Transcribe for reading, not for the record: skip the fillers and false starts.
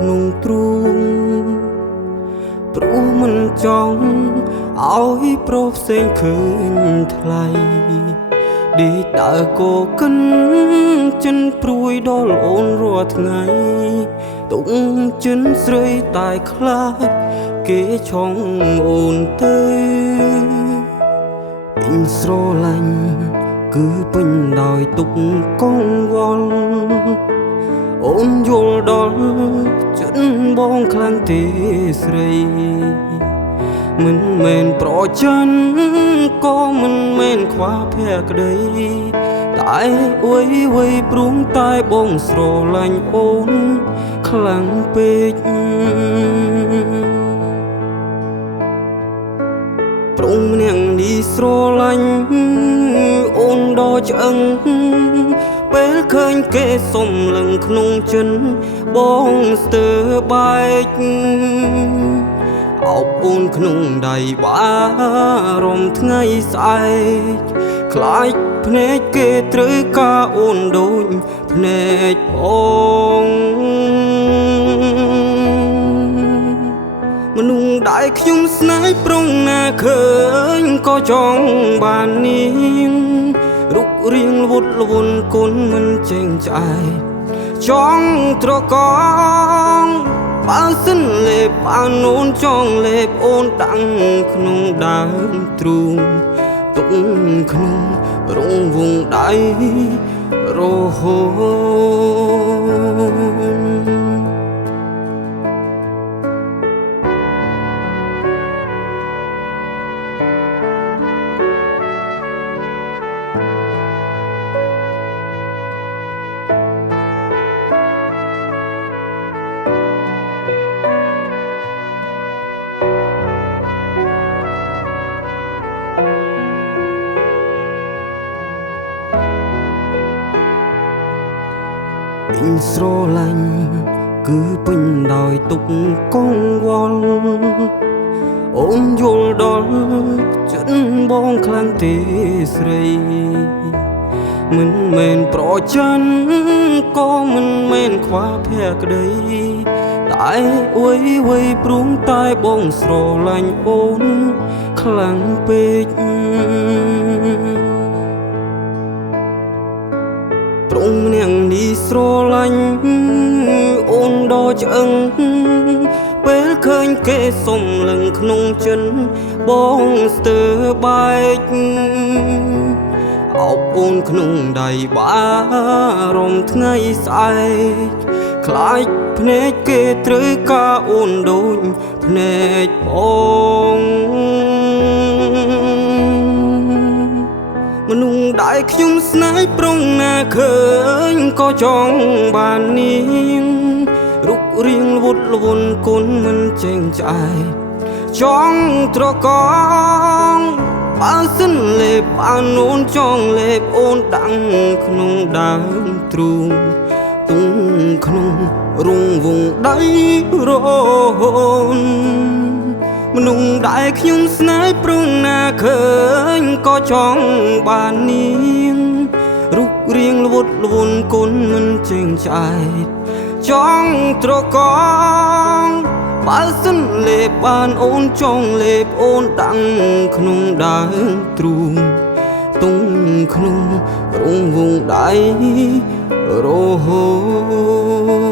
ក្នុងទ្រូងព្រោះមិនចង់ឲ្យប្រុសផ្សេងឃើញថ្លៃដេកដើរគោកិនចិនព្រួយដល់អូនរាល់ថ្ងៃទុកចិនស្រីតែខ្លាចគេឆុងអូនទៅពេញស្រឡាញ់គឺពេញដោយទុកកង្វល់អូនយល់ដល់ចិត្តបងខ្លាំងទេស្រីមិនមែនប្រច័ណ្ឌក៏មិនមែនខ្វះភក្តីតែអុយព្រមតែបងស្រឡាញ់អូនខ្លាំងពេកព្រមនាងនេះស្រឡាញ់អូនដល់ឆ្អឹងពេលឃើញគេសុំលឹងក្នុងចិនបងស្ទើរបែកអោបអូនក្នុងដៃបារម្ភថ្ងៃស្អែកខ្លាចភ្នែកគេត្រូវការអូនដូចភ្នែកបងមនុស្សដែលខ្ញុំស្នេហ៍ប្រុងណាឃើញក៏ចង់បាននាងរូបរាងល្វត់ល្វន់គុណមិនចេញឆ្អែតចង់ត្រកងបើសិនលេបបានអូនចង់លេបអូនតាំងក្នុងដើមទ្រូងទុកក្នុងរងវងដៃរហូតពេញស្រឡាញ់គឺពេញដោយទុកកង្វល់អូនយល់ដល់ចិត្តបងខ្លាំងទេស្រីមិនមែនប្រច័ណ្ឌក៏មិនមែនខ្វះភក្តីតែអុយព្រមតែបងស្រឡាញ់អូនខ្លាំងពេកព្រមនាងនេះស្រឡាញ់អូនដល់ឆ្អឹងពេលឃើញគេសុំលឹងក្នុងចិនបងស្ទើរបែកអោបអូនក្នុងដៃបារម្ភថ្ងៃស្អែកខ្លាចភ្នែកគេត្រូវការអូនដូចភ្នែកបងមនុស្សដែលខ្ញុំស្នេហ៍ប្រុងណាឃើញក៏ចង់បាននាងរូបរាងល្វត់ល្វន់គុណមិនចេញឆ្អែតចង់ត្រកងបើសិនលេបបានអូនចង់លេបអូនតាំងក្នុងដើមទ្រូងទុំក្នុងរងវងដៃរហូតមនុស្សដែលខ្ញុំស្នេហ៍ប្រុងណាឃើញក៏ចង់បាននាងរូបរាងល្វត់ល្វន់គុណមិនចេញឆ្អែតចង់ត្រកងបើសិនលេបបានអូនចង់លេបអូនតាំងក្នុងដើមទ្រូងទុំក្នុងរងវងដៃរហូត